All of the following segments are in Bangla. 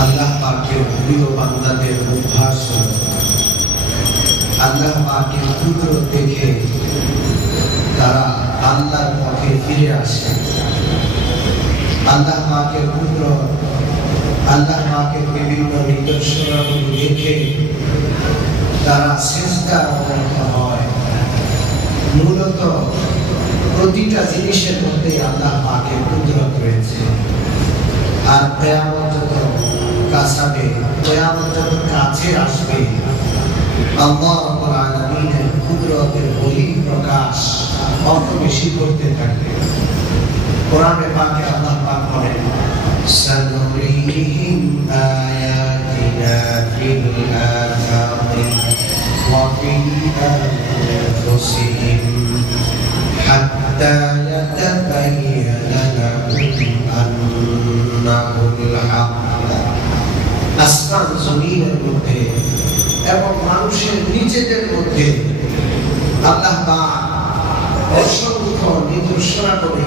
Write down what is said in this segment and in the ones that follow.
আল্লাহ পাকের প্রিয় বান্দাদের অভ্যাস আল্লাহ পাকের কুদরত দেখে তারা আল্লাহর পথে ফিরে আসে। আল্লাহ পাকের কুদরত, আল্লাহ পাকের বিভিন্ন নিদর্শনাবলী দেখে তারা সিজদা অবনত হয়। মূলত প্রতিটা জিনিসের মধ্যে আল্লাহ পাকের কুদরত রয়েছে। আর কিয়ামত যত কাছাবে, কিয়ামত যত কাছে আসবে, আল্লাহ রাব্বুল আলামিনের কুদরতের বহিঃপ্রকাশ অত বেশি করতে থাকবে। কোরআনে পাকে আল্লাহ পাক বলেন, সানুরিহিম আয়াতিনা ফিল আফাকি ওয়া ফি আনফুসিহিম হাত্তা ইয়াতাবাyyana লাহুম আন্নাহুল হক। আসমান জমিনের মধ্যে এবং মানুষের নিজেদের মধ্যে আল্লাহ পাক অসংখ্য নিদর্শনাবলী,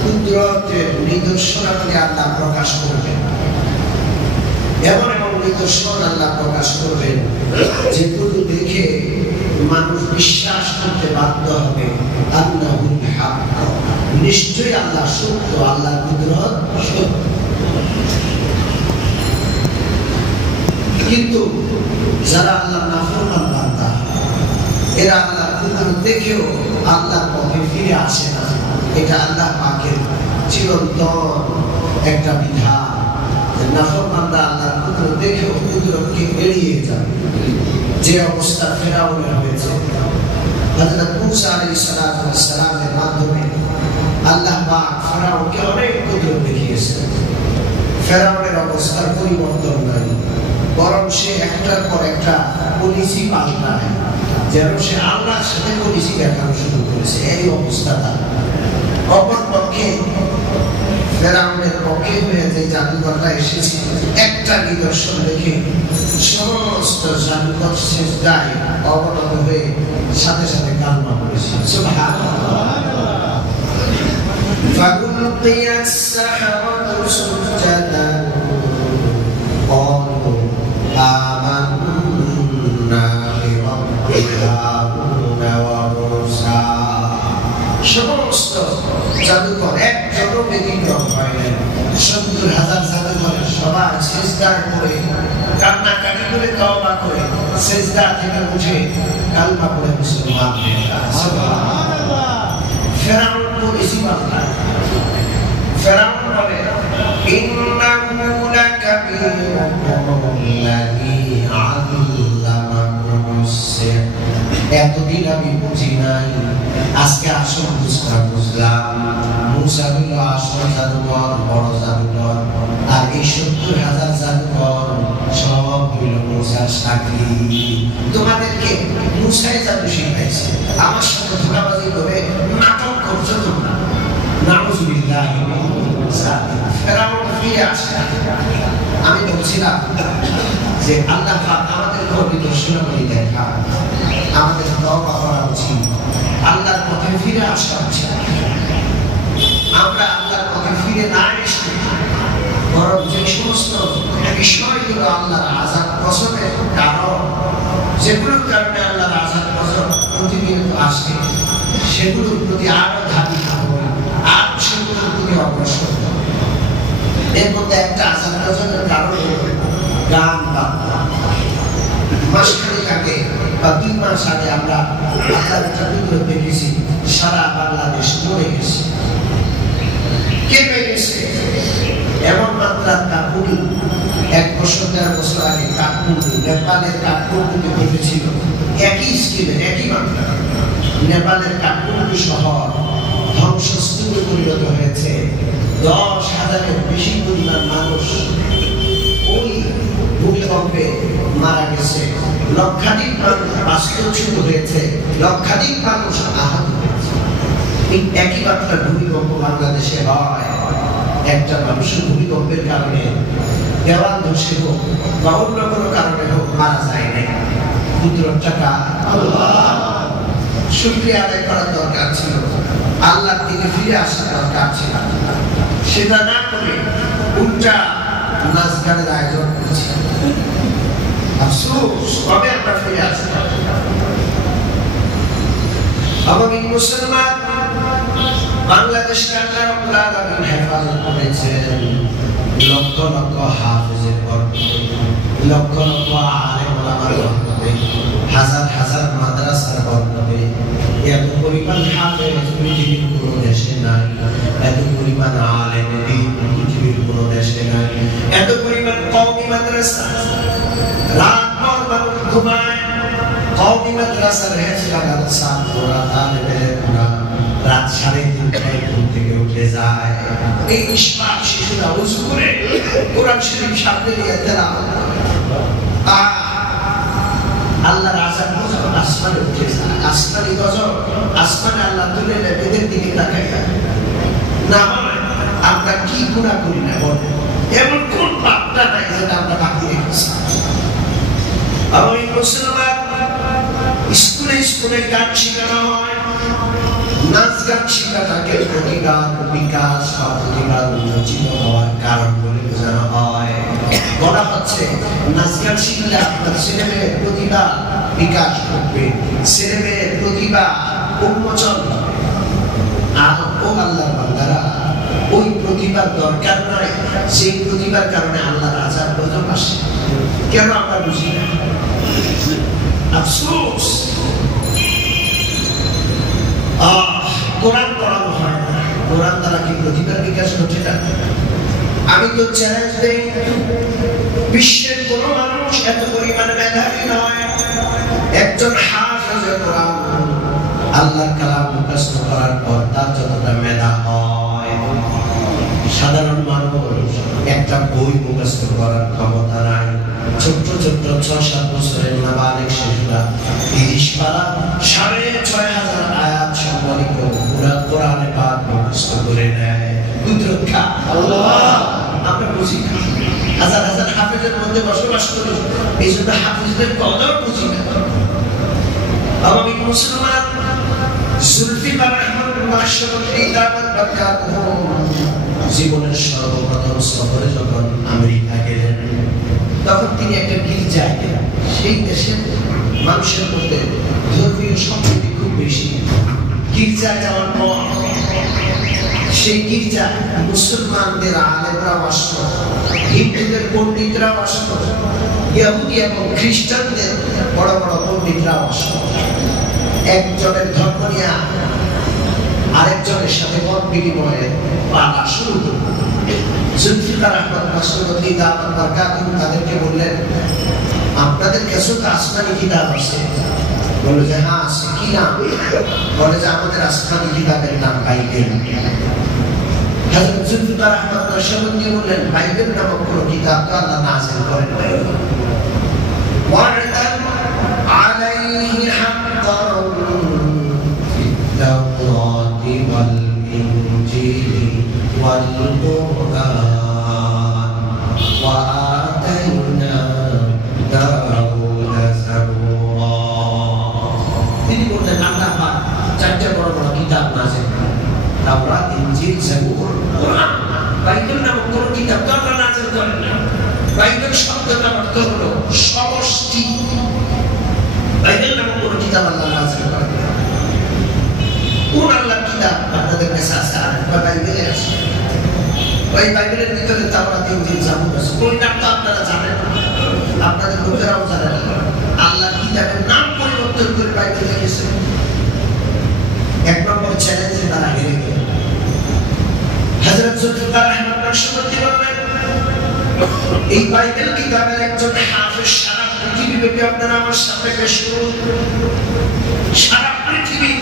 কুদরতের নিদর্শনাবলী আল্লাহ প্রকাশ করবেন। এমন এমন নিদর্শন আল্লাহ প্রকাশ করবেন যেগুলো দেখে মানুষ বিশ্বাস করতে বাধ্য হবে আল্লাহুল হক, নিশ্চয়ই আল্লাহ সত্য, আল্লাহ কুদরত সত্য। কিন্তু যারা আল্লাহ নাফরমান বান্দা, এরা আল্লাহর কুদরত দেখেও আল্লাহর পথে ফিরে আসে না। এটা আল্লাহ পাকের চিরন্তন একটা বিধান। নাফরমানরা আল্লাহর কুদরত দেখেও কুদরতকে এড়িয়ে যায়, যে অবস্থা ফেরাউনের হয়েছে। হযরত মূসা আলাইহিস সালামের মাধ্যমে আল্লাহ পাক ফেরাউনকে অনেক কুদরত দেখিয়েছেন। ফেরাউনের অবস্থার পরিবর্তন নাই, বরং সে একটার পর একটা পলিসি পাল্টায়, যেন সে আল্লাহর সাথে পলিসি দেখানো শুরু করেছে। এই অবস্থাটা অপরপক্ষে ফেরাউনের পক্ষে হয়ে যে জাদুকরটা এসেছে, একটা নিদর্শন দেখে সমস্ত জাদুকর সিজদায় অবনত হয়ে সাথে সাথে কালমা পড়েছে। সুবহানাল্লাহ। ফাকুলকিয়াস সাহারাতু সুজদান ক্বালু আমান্না বিরাব্বি হারুনা ওয়া মূসা। সমস্ত জাদুকর একজনও ব্যতিক্রম হয় না। ৭০,০০০ জাদুকরের সবার সিজদায় পড়ে কান্নাকাটি করে তওবা করে সিজদা থেকে উঠে কালমা পড়ে মুসলমান হয়ে যায়। সুবহানাল্লাহ। ফেরাউন পলিসি পাল্টায়। ফেরাউন বলে, ইন্নাহু লাকাবীরুকুমুল্লাযী আল্লামাকুমুস সিহর। এতদিন আমি বুঝি নাই, আজকে আসল বুঝলাম। মূসা হইল আসল জাদুকর, বড় জাদুকর, আর এই ৭০,০০০ জাদুকর সব হইল মূসার সাক্ষী। তোমাদেরকে মূসাই জাদু শিখাইছে, আমার সাথে ধোঁকাবাজি করে নাটক করছো তোমরা। নাউযুবিল্লাহ। ফেরাউন ফিরে আসে। আমি বলছিলাম যে আল্লাহ পাক আমাদেরকে নিদর্শনাবলী দেখা, আমাদের তওবা করা উচিত, আল্লাহর পথে ফিরে আসা উচিত। আমরা আল্লাহর পথে ফিরে না এসে বরং যে সমস্ত বিষয়গুলো আল্লাহর আযাব গজবের কারণ, যেগুলোর কারণে আল্লাহর আযাব গজব প্রতিনিয়ত আসে, সেগুলোর প্রতি আরো ধাবিত হব, আর সেগুলোর প্রতি অগ্রসর হব। এর মধ্যে একটা আযাব গজবের কারণ গান বাজনা। মাসখানেক আগে বা ৩ মাস আগে আমরা আল্লাহর একটা কুদরত দেখেছি, সারা বাংলাদেশ মরে গেছে। কেঁপে গেছে। এমন মাত্রার কাঠমান্ডু ১ বছর ১.৫ বছর আগে কাঠমান্ডু, নেপালের কাঠমান্ডুতে ঘটেছিল একই স্কেলের, একই মাত্রা। নেপালের কাঠমান্ডু শহর ধ্বংসস্তূপে পরিণত লক্ষাধিক মানুষ বাস্তুচ্যুত হয়েছে, লক্ষাধিক মানুষ আহত হয়েছে। এই একই মাত্রা ভূমিকম্প বাংলাদেশে হয়, একটা মানুষের ভূমিকম্পের কারণে দেওয়াল ধসে হোক বা অন্য কোনো কারণে হোক মারা যায় না। কুদরতটা আল্লাহ। শুকরিয়া আদায় করার দরকার ছিল, আল্লাহর দিকে ফিরে আসার দরকার ছিল, সেটা না করে উল্টা নাচ গানের আয়োজন করেছে। আফসোস, কবে আমরা ফিরে আসবো? আগামী মুসলমান বাংলাদেশকে আল্লাহ রাব্বুল আলামিন হেফাজত করেছেন লক্ষ লক্ষ হাফেজের বরকতে, লক্ষ লক্ষ আলেম ওলামার বরকতে, হাজার হাজার মাদ্রাসার বরকতে। এত পরিমাণ হাফেজ পৃথিবীর কোনো দেশে নাই, এত পরিমাণ আলেম দ্বীন পৃথিবীর কোনো দেশে নাই, এত পরিমাণ কওমি মাদ্রাসা। রাত ভর মানুষ ঘুমায়, কওমি মাদ্রাসার হেফাজত ছাত্ররা তালেবেরা রাত 3:30টায় ঘুম থেকে উঠে যায়। এই ইসমাত শিশুরা ওযু করে কোরআন শরীফ সামনে নিয়ে তেলাওয়াত করে। আল্লাহর আযাব যখন আসমানে উঠে যায়, আসমানি গজব, আসমানে আল্লাহ তুলে নেয় এদের দিকে তাকাইয়া। না হয় আমরা কি গুনাহ করি না বল, এমন কোন পাপটা নাই যেটা আমরা বাকি রেখেছি? আমি মুসলমান স্কুলে স্কুলে গান শেখানো হয়, নাচ গান শেখাটাকে প্রতিভা বিকাশ বা প্রতিভা উন্মোচিত হওয়ার কারণ বলে বোঝানো হয়। বলা হচ্ছে নাচ গান শিখলে আপনার ছেলেমেয়ের প্রতিভা বিকাশ করবে, ছেলেমেয়ের প্রতিভা উন্মোচন হবে। আর ও আল্লাহর বান্দারা, ওই প্রতিভার দরকার নাই, সেই প্রতিভার কারণে আল্লাহর আযাব গজব আসে। কেন আমরা বুঝি না? আফসোস, কোরআন পড়ানো হয় না, কোরআন দ্বারা কি প্রতিভার বিকাশ ঘটে না? আমি তো চ্যালেঞ্জ দেই, বিশ্বের কোন মানুষ এত পরিমাণ মেধাবী নয়। একজন হাফেজে কোরআন আল্লাহর কালাম মুখস্থ করার পর তার যতটা মেধা হয়, সাধারণ মানুষ একটা বই মুখস্থ করার ক্ষমতা নাই। ছোট্ট ছোট্ট 6-7 বছরের নাবালিগ শিশুরা 30 পারা 6,500 আয়াত সম্বলিত পুরা কোরআনে পাক মুখস্থ করে নেয়। কুদরত আল্লাহ। আমরা বুঝি না, হাজার হাজার হাফেজের মধ্যে বসবাস করি, এই জন্য হাফেজদের কদর বুঝি না। আমি মুসলমান জুলফিকার রহমাতুল্লাহ জীবনের সর্বপ্রথম সফরে যখন আমেরিকা গেলেন, তখন তিনি একটা গির্জায় গেলেন। সেই দেশের মানুষের মধ্যে ধর্মীয় সম্প্রীতি খুব বেশি। গির্জা যাওয়ার পর সেই গির্জা মুসলমানদের আলেমরাও আসতো, হিন্দুদের পণ্ডিতরাও আসতো, ইহুদি এবং খ্রিস্টানদের বড় বড় পণ্ডিতরাও আসতো। একজনের ধর্ম নিয়ে আরেকজনের সাথে মত বিনিময়ে পালা শুরু হলো। জুলফিকার আহমদ মাসউদি দাওয়াত বারকাতুহু তাদেরকে বললেন, আপনাদের কাছে তো আসমানি কিতাব আছে? বলে যে হ্যাঁ আছে। কি নাম? বলে যে আমাদের আসমানি কিতাবের নাম বাইবেল। হযরত জুলফিকার আহমদ মাসউদি বললেন, বাইবেল নামক কোন কিতাব তো আল্লাহ নাযিল করেন নাই। ওয়া'লাম আলাইহি হাক্কান ফিত-তাওরাতি ওয়াল ইনজিলি ওয়াল কুরআন ওয়া আতাইনা দাউদা যাবুরা। তিনি বললেন আল্লাহ পাক 4টা বড় বড় কিতাব নাযিল করেন, তাওরাত, ইনজিল, যাবুর, কুরআন। বাইবেল নামক কোন কিতাব তো আল্লাহ নাযিল করেন না। বাইবেল শব্দটার অর্থ হলো সমষ্টি। বাইবেল নামক কোন কিতাব আল্লাহ নাযিল করেন না। কোন আল্লাহর কিতাব আপনাদের কাছে আছে? আর বাইবেলে আছে। ওই বাইবেলের ভিতরে তাওরাত, ইনজিল, যাবুর আছে। ওই নাম তো আপনারা জানেন না, আপনাদের লোকেরাও জানে না। আল্লাহর কিতাবের নাম পরিবর্তন করে বাইবেল লিখেছে। 1 নম্বর চ্যালেঞ্জে তারা হেরে গেল। হযরত জুলফিকার আহমদ মাসউদি বললেন, এই বাইবেল কিতাবের একজন হাফেজ সারা পৃথিবীব্যাপী আপনারা আমার সামনে পেশ করুন। সারা পৃথিবী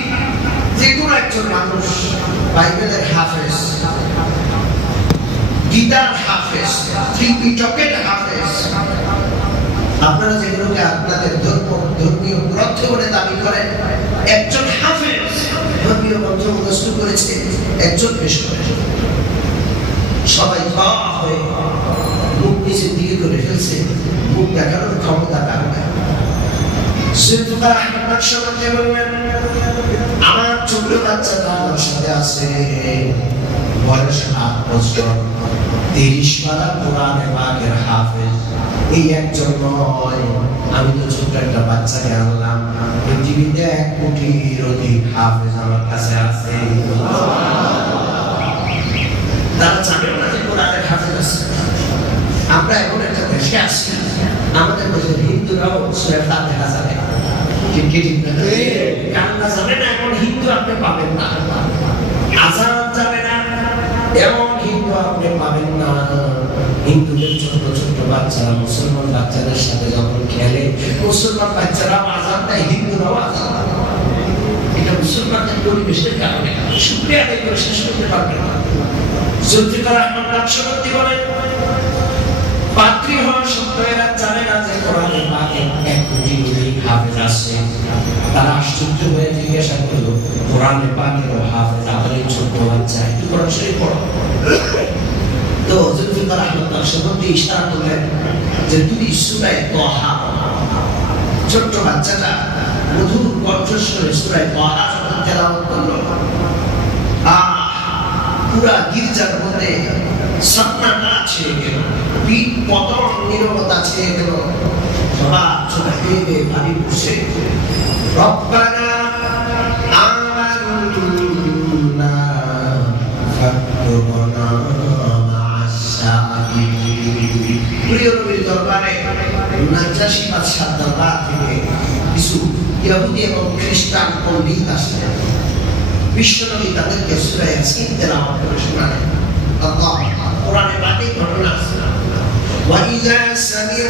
যে কোনো একজন মানুষ বাইবেলের হাফেজ, গীতার হাফেজ, ত্রিপিটকের হাফেজ, আপনারা যেগুলোকে আপনাদের ধর্মীয় গ্রন্থ বলে দাবি করেন, একজন হাফেজ ধর্মীয় গ্রন্থ মুখস্থ করেছে, একজন পেশ করে। সবাই হয়ে মুখ নিচের দিকে করে ফেলছে, মুখ দেখানোর ক্ষমতা কার নাই। জুলফিকার আহমদ নকশবন্দি বললেন, আমার ছোট বাচ্চাটা আমার সাথে আছে, বয়স 8 বছর, 30 পারা কোরআনে পাকের হাফেজ। এই একজন নয়, আমি তো ছোট্ট একটা বাচ্চাকে আনলাম, পৃথিবীতে 1 কোটির অধিক হাফেজ আমার কাছে আছে। তারা জানেন না যে কোরআনের হাফেজ আছে। আমরা এমন একটা দেশে আছি, আমাদের দেশে হিন্দুরাও সূরা ফাতিহা জানে, কান্না জানে না এমন হিন্দু আপনি পাবেন না, আযান জানে না এমন হিন্দু আপনি পাবেন না। হিন্দুদের ছোট ছোট বাচ্চারা মুসলমান বাচ্চাদের সাথে যখন খেলে, মুসলমান বাচ্চারা আযান দেয়, হিন্দুরাও আযান দেয়। এটা মুসলমানদের পরিবেশের কারণে, শুকরিয়া আদায় করে শেষ করতে পারবেন না। জুলফিকার আহমদ নকশবন্দি বলেন, পাত্রী হওয়া সত্ত্বেও এরা জানে না যে কোরআনে পাকে 1 কোটি অধিক হাফেজ আছে। তারা আশ্চর্য হয়ে জিজ্ঞাসা করলো, কোরআনে পাকের হাফেজ আপনার ছোট্ট বাচ্চা, একটু কোরআন শরীফ পড়ো। তো জুলফিকার আহমদ নকশবন্দি ইশারা করলেন যে তুমি সূরা তাহা, ছোট্ট বাচ্চাটা মধুর কণ্ঠস্বরে সূরা তাহা যখন তেলাওয়াত করলো, পুরা গির্জার মধ্যে সন্নাটা ছেড়ে গেল, পিঠ পতন নীরবতা ছেড়ে গেল, সবার চোখে বেয়ে পানি পড়ছে। রব্বানা আমান্না ফাকতুবনা মা'আস শাহিদিন। প্রিয় নবীর দরবারে নাজাশী বাদশার দরবার থেকে কিছু ইহুদি এবং খ্রিস্টান পণ্ডিত আসলেন। বিশ্বনবী তাদেরকে সূরা ইয়াসিন তেলাওয়াত করে শোনালেন। আল্লাহ কোরআনে পাকে ঘটনা আছে, ওয়া ইযা সামি'ু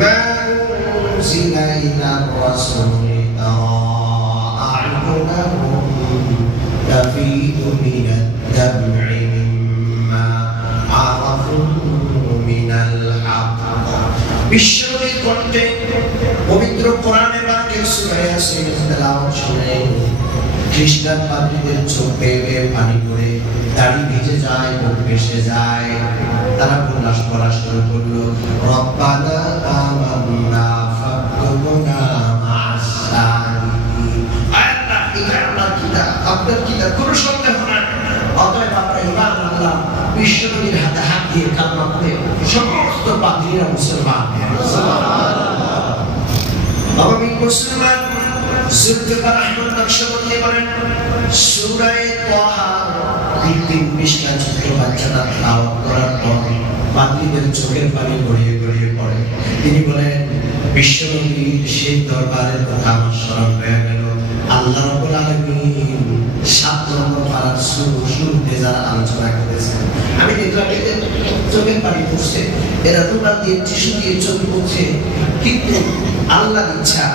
মা উনজিলা ইলার রাসূলি তারা আ'য়ুনাহুম তাফীদু মিনাদ দাম'i মিম্মা আরাফু মিনাল হক। বিশ্বনবীর কণ্ঠে পবিত্র কোরআনে পাকের সূরা ইয়াসিন তেলাওয়াত শুনে খ্রিস্টান পাদ্রীদের চোখ বেয়ে পানি পড়ে, দাড়ি ভিজে যায়, মুখ ভেসে যায়। তারা বলা শুরু করলো, রব্বানা আমান্না ফাকতুবনা মা'আস শাহিদিন। আল্লাহ, এটা আপনার কিতাব, আপনার কিতাব, কোনো সন্দেহ নাই। অতএব আমরা ঈমান আনলাম, বিশ্বনবীর হাতে হাত দিয়ে কালেমা পড়ে সমস্ত পাদ্রীরা মুসলমান। সুবহানাল্লাহ। আমি মুসলমান। জুলফিকার আহমদ নকশবন্দি বলেন, সূরা তাহা 3 পৃষ্ঠা ছোট বাচ্চাটা তেলাওয়াত করার পর পাদ্রীদের চোখের পানি গড়িয়ে গড়িয়ে পড়ে। তিনি বলেন, বিশ্বনবীর সেই দরবারের কথা আমার স্মরণ হয়ে গেল। আল্লাহ রাব্বুল আলামিন 7 নম্বর পারার শুরুতে যারা আলোচনা করেছেন, আমি দেখলাম এদের চোখের পানি পড়ছে, এরা রুমাল দিয়ে টিস্যু দিয়ে চোখ পড়ছে, কিন্তু আল্লাহর ইচ্ছা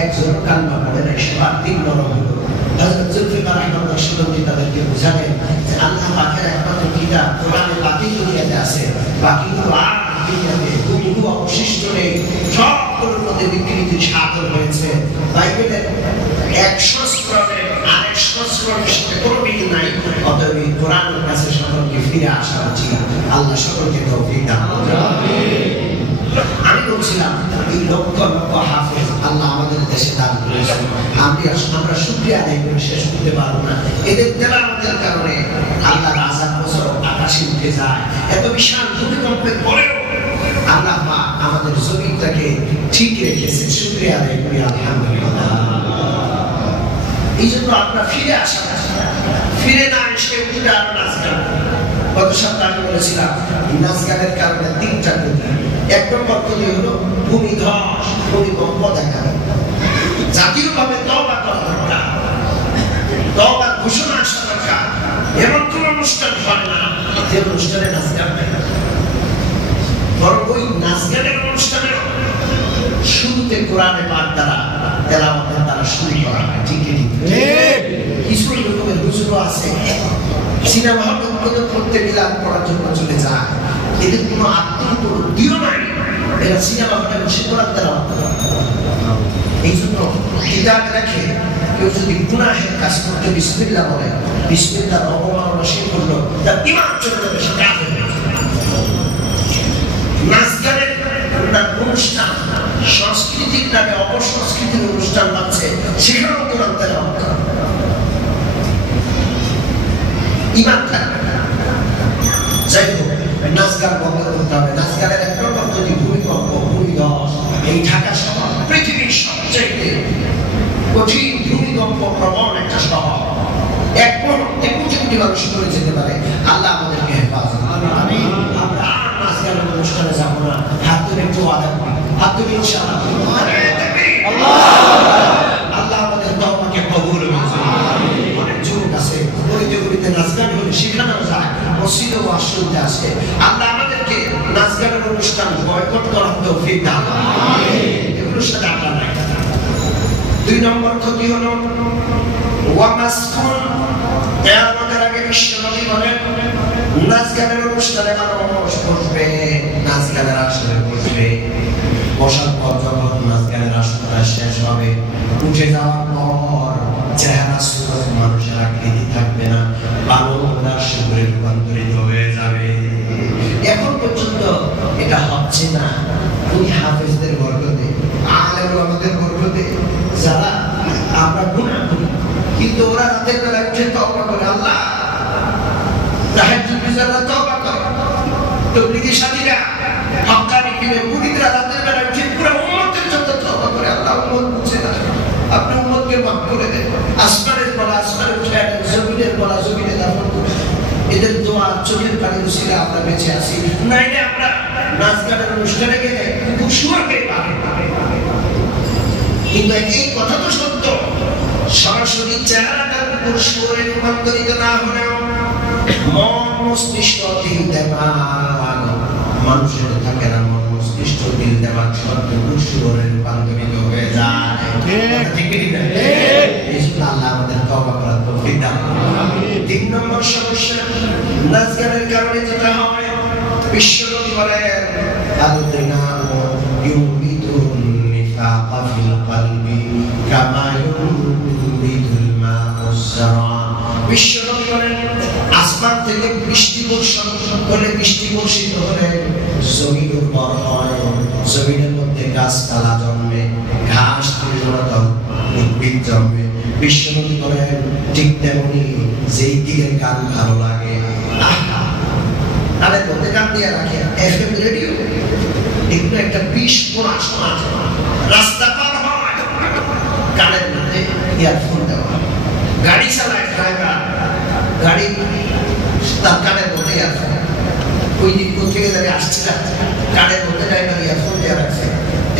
একজন কালমা পড়ে না, সে 3 নম্বর হলো। হযরত জুলফিকার আহমদ নকশবন্দি তাদেরকে বোঝালেন যে আল্লাহ পাকের একমাত্র কিতাব কোরআনে পাকেই দুনিয়াতে আছে, বাকিগুলো আর দুনিয়াতে কোনো অবশিষ্ট নেই, সবগুলোর মধ্যে বিকৃতির সাধন হয়েছে। বাইবেলের 1 সংস্করণের আরেক সংস্করণের সাথে কোনো মিল নাই। অতএব কোরআনের কাছে সকলকে ফিরে আসা উচিত। আল্লাহ সকলকে তৌফিক দান করুন। আমি বলছিলাম, এই লক্ষ লক্ষ হাফেজ আল্লাহ আমাদের দেশে দান করেছেন। আমরা শুকরিয়া আদায় করে শেষ করতে পারবো না। এদের তেলাওয়াতের কারণে আল্লাহর আযাব বছর আকাশে উঠে যায়। এত বিশাল ভূমিকম্পের পরেও আল্লাহ পাক আমাদের জমিনটাকে ঠিক রেখেছেন। শুকরিয়া আদায় করি আলহামদুলিল্লাহ। এই জন্য আমরা ফিরে আসা, ফিরে না এসে উঠে আরো নাচ গান। গত সপ্তাহে আমি বলেছিলাম, নাচ গানের কারণে 3টা ক্ষতি। 1 নম্বর ক্ষতি হলো ভূমিধস, ভূমিকম্প দেখা। জাতীয়ভাবে তওবা করা দরকার, তওবার ঘোষণা আসা দরকার। এমন কোন অনুষ্ঠান হয় না যে অনুষ্ঠানে নাচ গান হয় না। বরং ওই নাচ গানের অনুষ্ঠানে শুরুতে কোরআনে পাক দ্বারা তেলাওয়াতের দ্বারা শুরু করা হয়। ঠিক ঠিক কিছু রকমের হুজুরও আছে সিনেমা হলে করতে মিলাদ পড়ার জন্য চলে যায়, এদের কোনো আত্মীয় নাই। এরা সিনেমা হলে বসে কোরআন তেলাওয়াত করে। এই জন্য কিতাব রেখে কেউ যদি গুনাহের কাজ করতে বিসমিল্লাহ বলে, বিসমিল্লাহর অবমাননা সে করলো, তার ঈমান চলে যাবে, সে কাফের হয়ে যাবে। নাচ গানের অনুষ্ঠান, সংস্কৃতির নামে অপসংস্কৃতির অনুষ্ঠান লাগছে, সেখানেও কোরআন তেলাওয়াত করে, ঈমান থাকবে না। যাই হোক, নাচ গান বন্ধ করতে হবে। নাচ গানের এক রকম যদি ভূমিকম্প, ভূমিধস, এই ঢাকা শহর পৃথিবীর সবচেয়ে কঠিন ভূমিকম্প প্রবণ একটা শহর, এক মুহূর্তে কোটি কোটি মানুষ করে যেতে পারে। আল্লাহ আমাদেরকে হেফাজত করুন। আমরা নাচ গানের অনুষ্ঠানে যাবো না। হাত তুলে একটু ওয়াদা করি, হাত তুলে ইনশাআল্লাহ। আল্লাহ আমাদের তওবাকে কবুল করুন। অনেক যুবক আছে গলিতে গলিতে নাচ গান হলে সেখানেও যায়, মসজিদে ওয়াজ শুনতে আসে। আল্লাহ আমাদেরকে নাচ গানের অনুষ্ঠান বয়কট করার তৌফিক দান করুন। এগুলোর সাথে আমরা নাই। 2 নম্বর ক্ষতি হলো ওয়ামাসফুন। কিয়ামতের আগে বিশ্বনবী বলেন, নাচ গানের অনুষ্ঠানে মানুষ বসবে, নাচ গানের আসরে বসবে, বসার পর যখন নাচ গানের আসরটা শেষ হবে, উঠে যাওয়ার পর চেহারা সুরত মানুষের আকৃতি থাকবে না, বালকদার সুরে রূপান্তরিত হয়ে যাবে। এখন পর্যন্ত এটা হচ্ছে না। ওই হাফেজদের বরকতে, আলেম ওলামাদের বরকতে, যারা আমরা গুনাহ করি, কিন্তু ওরা রাতের বেলা উঠে তওবা করে, আল্লাহ তাহাজ্জুদ বিজারা তওবা করে। তবলিগি সাথীরা, হক্কানি পীরের মুরিদরা রাতের বেলা উঠে পুরো উম্মতের জন্য তওবা করে, আল্লাহ উম্মত বুঝে না, আপনি উম্মতকে মাফ করে দেন। আসমানের বলা আসমানে উঠে দেন, জমিনের বলা জমিনে দাফন করে দেন। এদের দোয়া, চোখের পানি উসিলে আমরা বেঁচে আছি। নাইলে আমরা নাচ গানের অনুষ্ঠানে গেলে খুব সুর পেয়ে পাবে। কিন্তু এই কথা তো সত্য, সরাসরি চেহারাটার উপর সুরে রূপান্তরিত না হলেও মন মস্তিষ্ক দিল দেমাগ মানুষের থাকে না, মন মস্তিষ্ক দিল দেমাগ সব সুরে রূপান্তরিত হয়ে যায়। ঠিক কি না? এই জন্য আল্লাহ আমাদের তওবা করার তৌফিক দান করুন। 3 নম্বর সমস্যা, নাচ গানের কারণে যেটা হয়, বিশ্বনবী বলেন, আল-দিনা ইউবিতুন নিফাকা ফিল কলবি কামা ইউবিতুল মাউস যারা। বিশ্বনবী বলেন, আসমান থেকে বৃষ্টি বর্ষণ হলে, বৃষ্টি বর্ষিত হলে জমিন উর্বর হয়, জমিনের মধ্যে গাছপালা জন্মে, ঘাস তৃণলতা উদ্ভিদ জন্মে। বিশ্বনবী বলেন, ঠিক তেমনি যেই দিকে গান ভালো লাগে, তাদের মধ্যে গান দিয়ে রাখে, এফএম রেডিও, এগুলো একটা বিষ পোড়া সমাজ। রাস্তা পার হয়, গানের মধ্যে ইয়ারফোন দেওয়া, গাড়ি চালায় ড্রাইভার, গাড়ি তার কানের মধ্যে ইয়ারফোন, ওই দিন থেকে যারা আসছে না, কানের মধ্যে ড্রাইভার ইয়ারফোন দেওয়া রাখছে।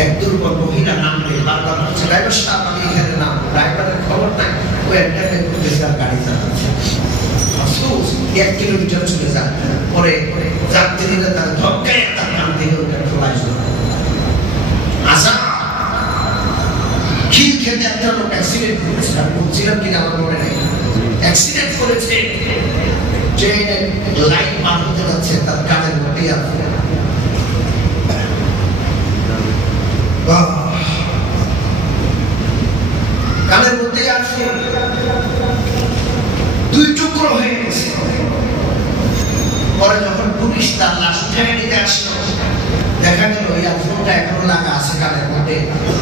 এক দুর্বল মহিলা নামলে বারবার হচ্ছে, ড্রাইভার সাহেব আমি এখানে নাম, ড্রাইভারের খবর নাই, ওই এন্টারটেইন করতেছে আর গাড়ি চালাচ্ছে। 1 কিলোমিটার চলে যায়, পরে যাত্রীরা তার ধক্কায় তার কান থেকে ওটা খোলায় চলে আসা। খিল খেতে একটা লোক অ্যাক্সিডেন্ট করেছে, আমি বলছিলাম কিনা আমার মনে নেই, অ্যাক্সিডেন্ট করেছে, ট্রেনের লাইন পার হতে যাচ্ছে, তার কানের মধ্যেই আছে, কানের মধ্যেই আছে, 2 টুকরো হয়ে গেছে। পরে যখন পুলিশ তার লাশ উঠে নিতে আসলো, দেখা গেল ইয়ারফোনটা এখনো লাগা আছে কানের মধ্যে,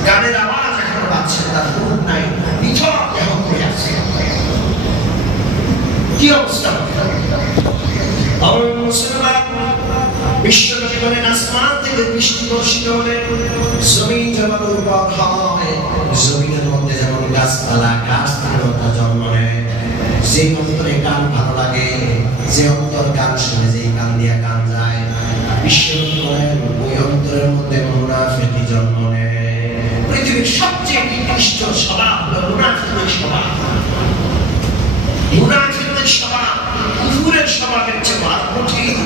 গানের আওয়াজ এখনো বাজছে, তার ফোন নাই, নিথর দেহ হয়ে আছে। কি অবস্থা? মুসলমান, বিশ্বনবী বলেন, আসমান থেকে বৃষ্টি বর্ষিত হলে জমিন যেমন উর্বর হয়, জমিনের মধ্যে যেমন গাছপালা, ঘাস তৃণলতা জন্ম নেয়, যে অন্তরে গান ভালো লাগে, যে অন্তর গান শুনে, যেই গান দিয়ে গান যায়, বিশ্বনবী বলেন, ওই অন্তরের মধ্যে মুনাফিকি জন্ম নেয়। পৃথিবীর সবচেয়ে নিকৃষ্ট স্বভাব হলো মুনাফিকের স্বভাব। মুনাফিকের স্বভাব কুফরের স্বভাবের চেয়ে আরো কঠিন,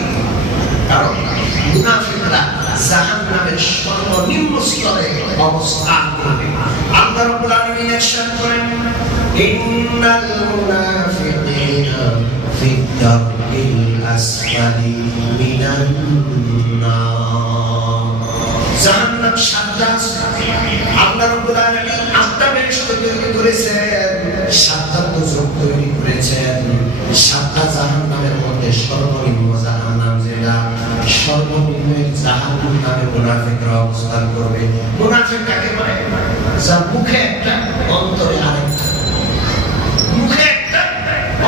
কারণ মুনাফিকরা জাহান্নামের সর্বনিম্ন স্তরে অবস্থান করবে। আল্লাহ রাব্বুল আলামিন ইরশাদ করেন, ইন্নাল মুনাফিকিনা ফিদ দারকিল আসফালি মিনান নার। জাহান্নাম 7টা, আল্লাহ রাব্বুল আলামিন 8টা বেহেশত তৈরি করেছেন, 7টা দোজখ তৈরি করেছেন। 7টা জাহান্নামের মধ্যে সর্বনিম্ন জাহান্নাম যেটা, সর্বনিম্ন জাহান্নামে মুনাফিকরা অবস্থান করবে। মুনাফিক কাকে বলে? যার মুখে একটা অন্তরে আরেকটা, মুখে একটা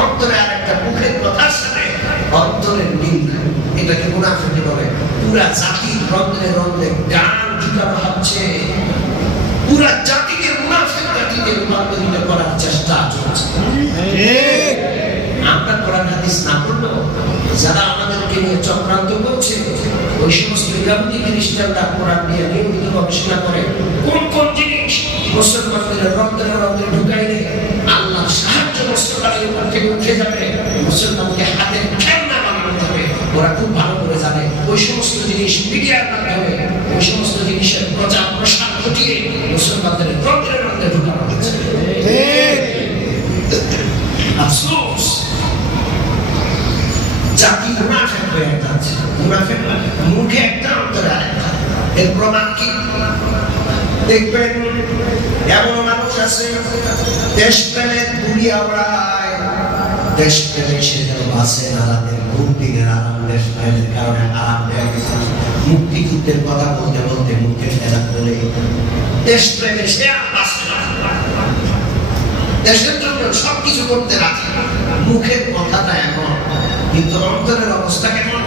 অন্তরে আরেকটা, মুখের কথার সাথে অন্তরের মিল, এটাকে মুনাফিক বলে। পুরা জাতির রন্ধ্রে রন্ধ্রে গান ঢুকানো হচ্ছে, পুরা জাতিকে মুনাফিক জাতিতে রূপান্তরিত করার চেষ্টা চলছে। আমরা কোরআন হাদিস না পড়লেও যারা আমাদেরকে নিয়ে চক্রান্ত করছে, ওই সমস্ত ইহুদি খ্রিস্টানরা কোরআন নিয়ে নিয়মিত গবেষণা করে কোন কোন জিনিস মুসলমানদের রক্তের রক্তে ঢুকাইলে আল্লাহর সাহায্য মুসলমানের উপর থেকে উঠে যাবে, মুসলমানকে হাতে খেলনা বানানো যাবে। ওরা খুব ভালো করে জানে ওই সমস্ত জিনিস মিডিয়ার মাধ্যমে, ওই সমস্ত জিনিসের প্রচার প্রসার ঘটিয়ে মুসলমানদের রক্তের রক্তে ঢুকানো হচ্ছে। আফসোস, জাতি মুনাফিক হয়ে যাচ্ছে। মুনাফিক মুখে একটা অন্তরে আরেকটা। এর প্রমাণ কি? দেখবেন এমন মানুষ আছে দেশ প্রেমে দুনিয়া ওড়ায়, দেশ প্রেমে সে যেন বাঁচে না, রাতের ঘুম দিনের আরাম, দেশ প্রেমের কারণে আরাম পেয়ে গেছে। মুক্তিযুদ্ধের কথা বলতে বলতে মুখে ফেরা বলে দেশ প্রেমে সে আর বাঁচে না, দেশের জন্য সবকিছু করতে রাজি। মুখের কথাটা এমন, কিন্তু অন্তরের অবস্থা কেমন?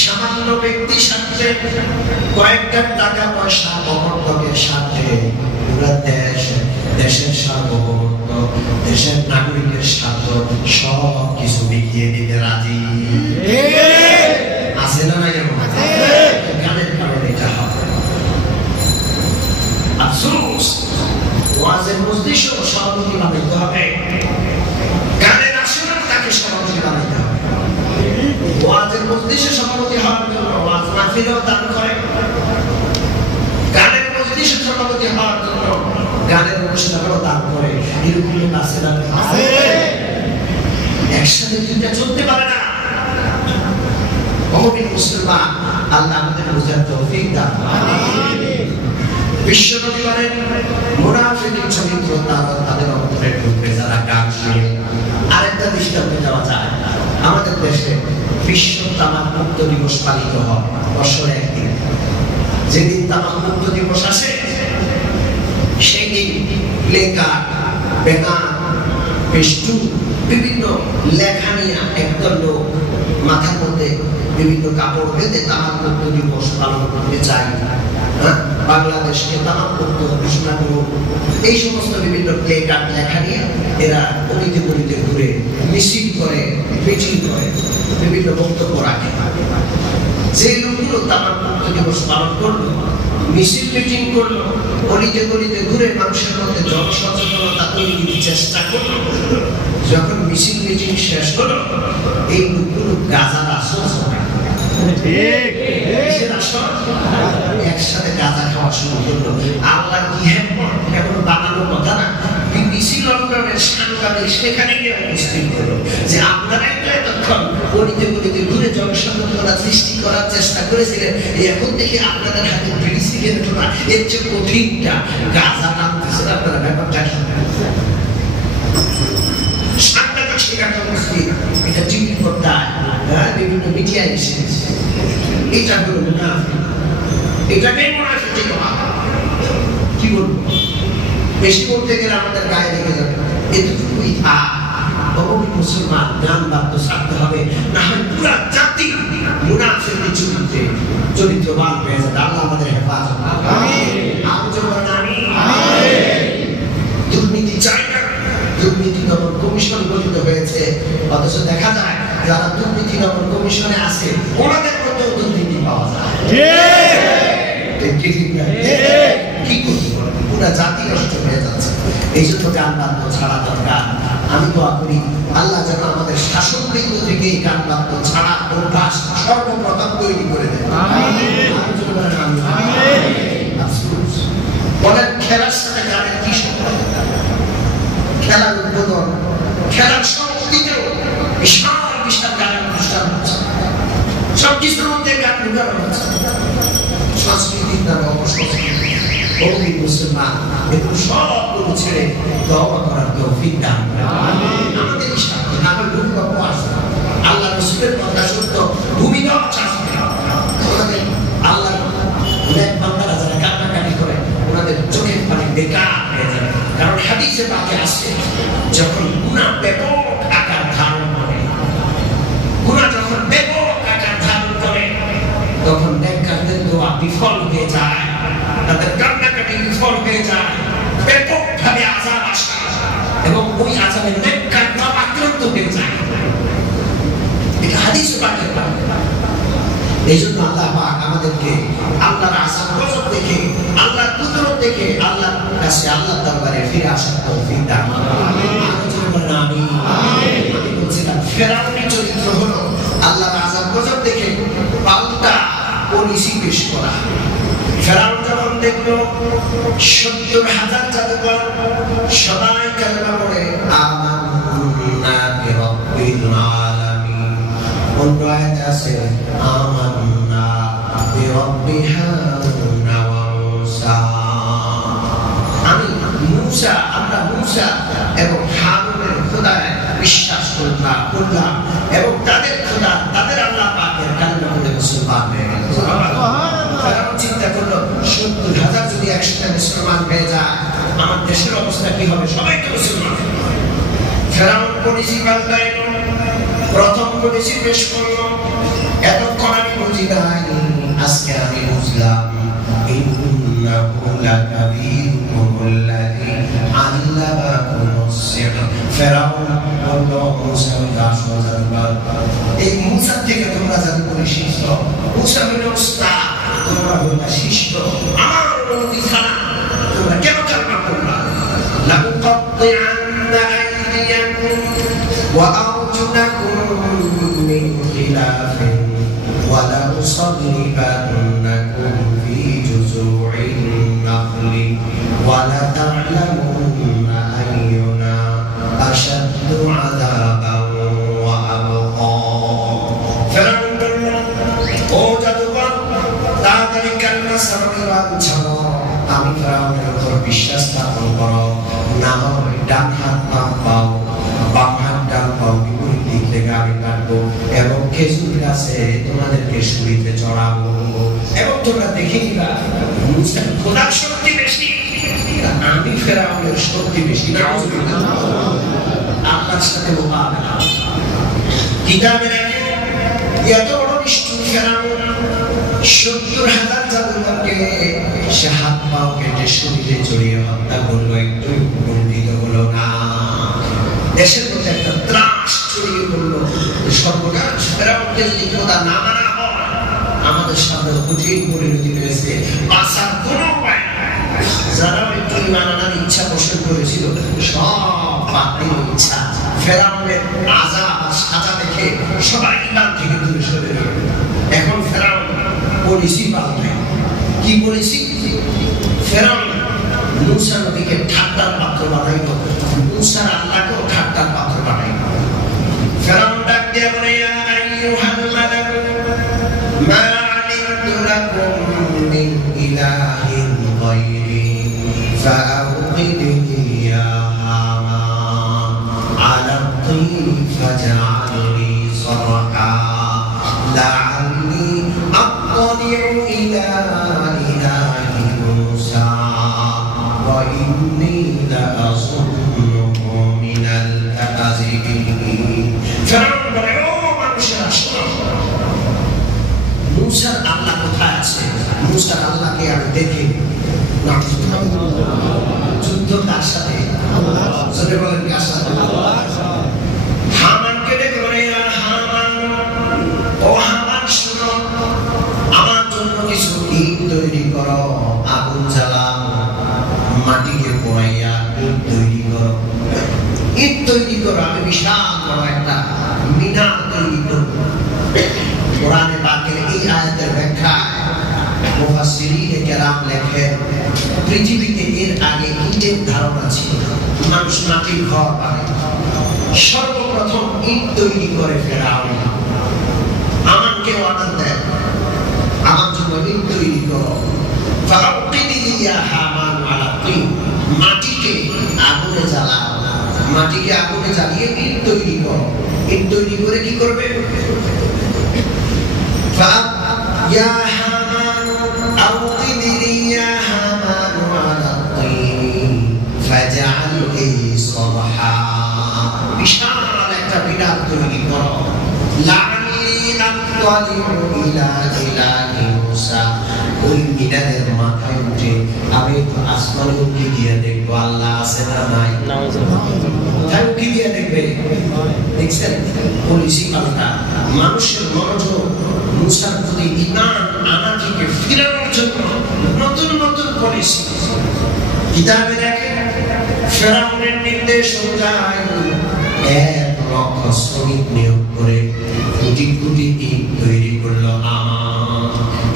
সামান্য ব্যক্তি স্বার্থে, কয়েকটা টাকা পয়সা মহত্বের স্বার্থে পুরা দেশ, দেশের সার্বভৌমত্ব, দেশের নাগরিকের স্বার্থ সব কিছু বিকিয়ে দিতে রাজি আছে না? নাই গানের কারণে এটা হবে। আফসোস, ওয়াজের মজলিসও সভাপতি বানাইতে হবে, গানের আসরে তাকে সভাপতি বানাইতে হবে। ওয়াজের মজলিসে সভাপতি হওয়ার জন্য ওয়াজ মাহফিলেও দান করে, গানের মজলিসে সভাপতি হওয়ার জন্য গানের অনুষ্ঠানেও দান করে। এরকম লোক আছে না? একসাথে দুইটা চলতে পারে না। মুমিন মুসলমান, আল্লাহ আমাদের বুঝার তৌফিক দান করুন। বিশ্বনবী বলেন মুনাফিকের চরিত্র তাদের অন্তরে ঢুকবে যারা গান শুনে। আরেকটা দৃষ্টান্ত দেওয়া যায়, আমাদের দেশে বিশ্ব তামাক মুক্ত দিবস পালিত হয় বছরে একদিন। যেদিন তামাক মুক্ত দিবস আসে সেই দিন প্লেকার্ড, ব্যানার, ফেস্টুন, বিভিন্ন লেখা নিয়ে একদল লোক মাথার মধ্যে বিভিন্ন কাপড় বেঁধে তামাক মুক্ত দিবস পালন করতে চায়। বাংলাদেশকে তামাক মুক্ত ঘোষণা করুন, এই সমস্ত বিভিন্ন প্লেকার্ড লেখা নিয়ে এরা অলিতে গলিতে ঘুরে মিছিল করে, মিছিল করে, বিভিন্ন বক্তব্য রাখে। যে লোকগুলো তামাক মুক্ত দিবস পালন করলো, মিছিল মিটিং করলো, অলিতে গলিতে ঘুরে মানুষের মধ্যে জনসচেতনতা তৈরির চেষ্টা করলো, যখন মিছিল মিটিং শেষ হলো এই লোকগুলো গাঁজার আসর একসাথে গাঁজা খাওয়া শুরু করলো। আল্লাহ কি এমন বানানো কথা না? বিবিসি লন্ডনের সাংবাদিক সেখানে গিয়ে উপস্থিত হলো যে আপনারাই তো এতক্ষণ গলিতে গলিতে ঘুরে জনসচেতনতা সৃষ্টি করার চেষ্টা করেছিলেন, এখন থেকে আপনাদের হাতে বিড়ি সিগারেট না, এর চেয়ে কঠিনটা গাঁজা নামতেছে। আপনারা ব্যাপারটা সাংবাদিক সেখানে উপস্থিত, এটা টিভি পর্দায় বিভিন্ন মিডিয়ায় এসেছে। এটা হলো মুনাফিক, এটাকেই মুনাফিক বলা হয়। কি বলবো, বেশি বলতে গেলে আমাদের গায়ে লেগে যাবে। এতটুকুই থাক, মুমিন মুসলমান গান বাদ্য ছাড়তে হবে, না হয় পুরা জাতি মুনাফিকের চরিত্রবান হয়ে যাবে। আল্লাহ আমাদের হেফাজত করুন। দুর্নীতি চাই না, দুর্নীতি দমন কমিশন গঠিত হয়েছে, অথচ দেখা যায় যারা দুর্নীতি দমন কমিশনে আছে ওনাদের মধ্যেও দুর্নীতি পাওয়া যায়। কি করবো, পুরা জাতি নষ্ট হয়ে যাচ্ছে। এই জন্য গান বাদ্য ছাড়া দরকার। আমি দোয়া করি আল্লাহ যেন আমাদের শাসনবৃন্দ থেকে এই গান বাদ্য ছাড়া অভ্যাস সর্বপ্রথম তৈরি করে দেন। বলেন খেলার সাথে গানের কি সম্পর্ক? খেলার উদ্বোধন, খেলার সমাপ্তিতেও বিশাল বিশাল গানের অনুষ্ঠান হচ্ছে, সব কিছুর মধ্যে গান ঢুকানো হচ্ছে। সংস্কৃতি নামে অপসংস্কৃতি ওই মুসলমান এগুলো সবগুলো ছেড়ে তওবা করার তৌফিক দান করেন। আমাদের সাথে আমার দুর্গম আসবে আল্লাহ রাসূলের কথা সত্য ভূমিধস আসবে। আমাদের আল্লাহ নেক বান্দারা যারা কান্নাকাটি করে ওনাদের চোখের পানি বেকার হয়ে যাবে। কারণ হাদিসে পাকে আছে যখন গুনাহ ব্যাপক আকার ধারণ করে, গুনাহ যখন ব্যাপক আকার ধারণ করে তখন নেককারদের দোয়া বিফল হয়ে যায়, তাদের কান্নাকাটি বিফল হয়ে যায়, ব্যাপকভাবে আযাব আসে এবং ওই আযাবে নেককাররা আক্রান্ত হয়ে যায়। এটা হাদিসে পাকে পাওয়া। এইজন্য আল্লাহ পাক আমাদেরকে আল্লাহর আযাব গজব দেখে, আল্লাহর কুদরত দেখে আল্লাহর কাছে আল্লাহর দরবারে ফিরে আসার তৌফিক দান করুন। আমিন। আমি বলছিলাম ফেরাউনের চরিত্র হলো আল্লাহর আযাব গজব দেখে পাল্টা পলিসি পেশ করা। ফেরাউন যখন দেখলো ৭০,০০০ জাদুকর সবাই কালেমা পড়ে আমান্না বিরাব্বিল আলামিন, অন্য আয়াতে আছে আমান্না বিরাব্বি হারুনা ওয়া মূসা, আমরা মূসা এবং হারুনের খোদায় বিশ্বাস করলাম এবং তাদের খোদা তাদের আল্লাহ পাকের কালেমা পড়ে মুসলমান হয়ে গেল। ফেরাউন চিন্তা করলো ৭০,০০০ যদি একসাথে মুসলমান হয়ে যায় আমার দেশের অবস্থা কি হবে, সবাই তো মুসলমান। ফেরাউন পলিসি পাল্টাইল, প্রথম পলিসি পেশ করলো, এতক্ষণ আমি বুঝি নাই, আজকে আমি বুঝলাম ইন্নাহু লাকাবীরুকুমুল্লাযী আল্লামাকুমুস সিহর। ফেরাউন বলল মূসা এই মূসা থেকে তোমরা জাদুকরি শিখছো, মূসা হলো উস্তাদ, তোমরা হলো শিষ্য, আমার অনুমতি ছাড়া তোমরা কেন কালেমা পড়লা? লাউকাত্তিআন্না আইদিয়াকুম ওয়া আরজুলাকুম মিন খিলাফিন ওয়া লাউসাল্লিবান্নাকুম ফি জুযু'in নাখলি ওয়া লাতা'লামুন্না আইয়ুনা আশাদ্দু আযাবান ওয়া আবকা। ফেরাউন বলল, ও জাদুকর, তাড়াতাড়ি কালেমা ছাড়ো, আমি ফেরাউনের উপর বিশ্বাস স্থাপন করো, না হয় ডান হাত বাম পাও, বাম হাত ডান পাও, বিপরীত দিক থেকে আমি কাটবো এবং খেজুর গাছে তোমাদেরকে শুইতে চড়াবো এবং তোমরা দেখে নিবা মুসলিম খোদার শক্তি বেশি, আমি ফেরাউনের শক্তি বেশি। আপনার সাথে মোকাবেলা কিতাবে লেখে এত বড় নিষ্ঠুর ফেরাউন ৭০,০০০ জাদুকরকে সে হাত পাও কেটে শরীরে জড়িয়ে হত্যা করলো, একটু গর্বিত হলো না। দেশের মধ্যে একটা ত্রাস ছড়িয়ে পড়লো, সর্বনাশ, ফেরাউনকে যদি খোদা না মানা হয় আমাদের সামনে কঠিন পরিণতি রয়েছে, বাঁচার কোনো উপায় নাই। যারা একটু ঈমান আনার ইচ্ছা পোষণ করেছিল সব বাতিল ইচ্ছা, ফেরাউনের আযাব আর সাজা দেখে সবাই ঈমান থেকে দূরে সরে গেল। এখন ফেরাউন পলিসি পাল্টায়। কি পলিসি? ফেরাউন মূসা নবীকে ঠাট্টার পাত্র বানাইল, মূসার আল্লাহকেও ঠাট্টার পাত্র বানাইল। ফেরাউন ডাক দিয়ে বলে, ইয়া আইয়ুহাল মালাক মা আলিমতু লাকুম মিন ইলাহিন গায়রি ফাআউকিদ ইয়া হামান আলা তিন ফাজআলনি সারহা লাআল্লি আত্তালিউ ইলা ইলাহি মূসা ওয়া ইন্নী লাআযুন্নুহু মিনাল কাযিবিন। ফেরাউন বলে, ও মানুষেরা শোনো, মূসার আল্লাহ কোথায় আছে? মূসার আল্লাহকে আমি দেখি না। যুদ্ধ কার সাথে? জোরে বলেন কার সাথে? হামানকে ডেকে বলে, হামান, ও হামান শোনো, আমার জন্য কিছু ইট তৈরি করো, আগুন জ্বালাও, মাটিকে পোড়াইয়া ইট তৈরি করো, ইট তৈরি করো, আমি বিশাল বড় একটা মিনার তৈরি করব। কোরআনে পাকের এই আয়াতের ব্যাখ্যায় মুফাসসিরিনে কেরাম লেখেন, পৃথিবীতে এর আগে ইটের ধারণা ছিল, মানুষ মাটির ঘর বানায়। সর্বপ্রথম ইট তৈরি করে ফেরাউন। আমাকে অর্ডার দেন, আমার জন্য ইট তৈরি করো। মাটিকে আগুনে জ্বালিয়ে ইট তৈরি করো। ইট তৈরি করে কি করবে? ইয়া হামান আওকিদ লি ইয়া হামান আলা তিন ফাজআল লি সারহা। বিশাল একটা বিড়াল তৈরি করো। লাআল্লি আত্তালিউ ইলা ইলাহি মূসা। ওই বিড়ালের মাথায় উঠে আমি একটু আসমানে উঠে গিয়ে দেখবো আল্লাহ আছে না নাই। কোথায় উঠে গিয়ে দেখবে? দেখছেন পলিসি পাল্টা। মানুষের মনোযোগ মূসার প্রতি ঈমান আনা থেকে ফিরানোর জন্য নতুন নতুন পলিসি কিতাবে দেখেন। ফেরাউনের নির্দেশ অনুযায়ী 1 লক্ষ শ্রমিক নিয়োগ করে কোটি কোটি ইট তৈরি করলো।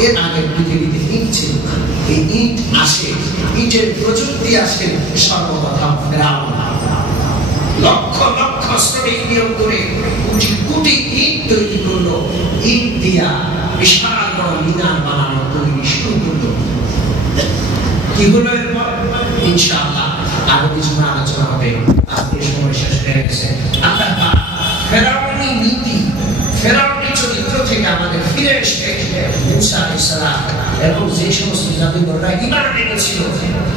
এর আগে পৃথিবীতে ইট ছিল না। এই ইট আসে, ইটের প্রযুক্তি আসে সর্বপ্রথম ফেরাউন। লক্ষ লক্ষ শ্রমিক নিয়োগ করে কোটি কোটি ইট তৈরি করলো। ইট দিয়া বিশাল বড় মিনার বানানো তৈরি শুরু করলো। কি হলো এরপর? ইনশাআল্লাহ আরো কিছু আলোচনা হবে। আজকে সময় শেষ হয়ে গেছে। আল্লাহ ফেরাউনি নীতি, ফেরাউনি চরিত্র থেকে আমাদের ফিরে এসে মূসা আলাইহিস সালাম এবং যে সমস্ত জাতিগণরা ঈমান এনেছিল,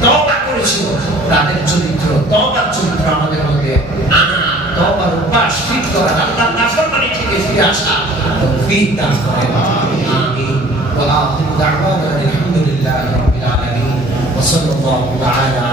তওবা করেছিল, তাদের চরিত্র, তওবার চরিত্র আমাদের মধ্যে আনা, তওবার অভ্যাস ফিট করা, আল্লাহর নাফরমানি থেকে ফিরে আসা তৌফিক দান করেন। আমিন। ওয়া আখিরু দাওয়ানা আলহামদুলিল্লাহি রাব্বিল আলামিন। ওয়া সাল্লাল্লাহু তাআলা